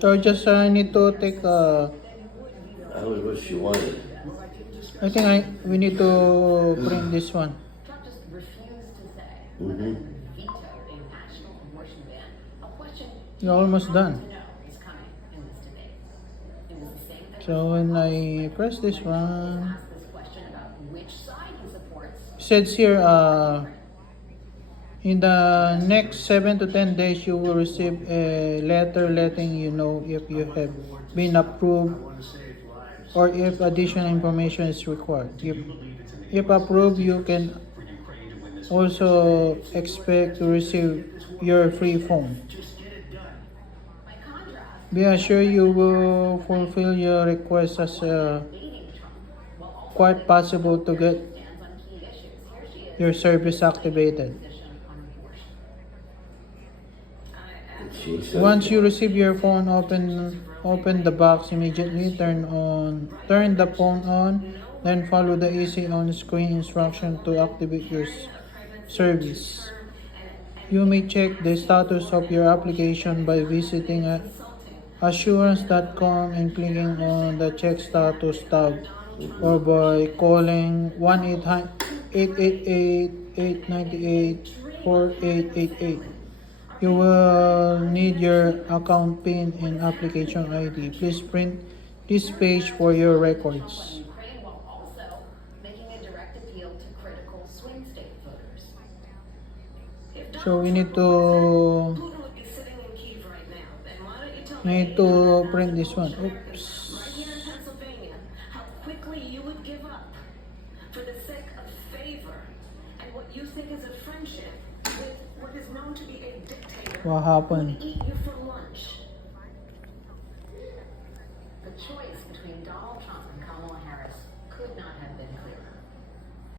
So just I need to take That was what she wanted. I think we need to print this one. Trump just refused to say Mm-hmm. veto a national abortion ban. A question You're almost done. to know is coming in this debate. It was the same thing. So when I press this one, Ask this question about which side he supports. it says here in the next 7 to 10 days you will receive a letter letting you know if you have been approved or if additional information is required. If approved, you can also expect to receive your free phone. By contrast, Be assured you will fulfill your request as leading Trump will also quite possible to get stands on key issues. Here she is. your service activated. Position on abortion. And she said, Once you receive your phone, open the box immediately, turn the phone on, then follow the easy on-screen instruction to activate your service. You may check the status of your application by visiting assurance.com and clicking on the check status tab or by calling 1-888-898-4888. You will need your account PIN and application ID. Please print this page for your records. Ukraine while also making a direct appeal to critical swing state voters. If So we need to Putin would be sitting in Kyiv right now, then why don't you tell me print this one. Oops. right here in Pennsylvania how quickly you would give up for the sake of favor and what you think is a friendship with what is known to be a dictator What who happened? would eat you for lunch. The choice between Donald Trump and Kamala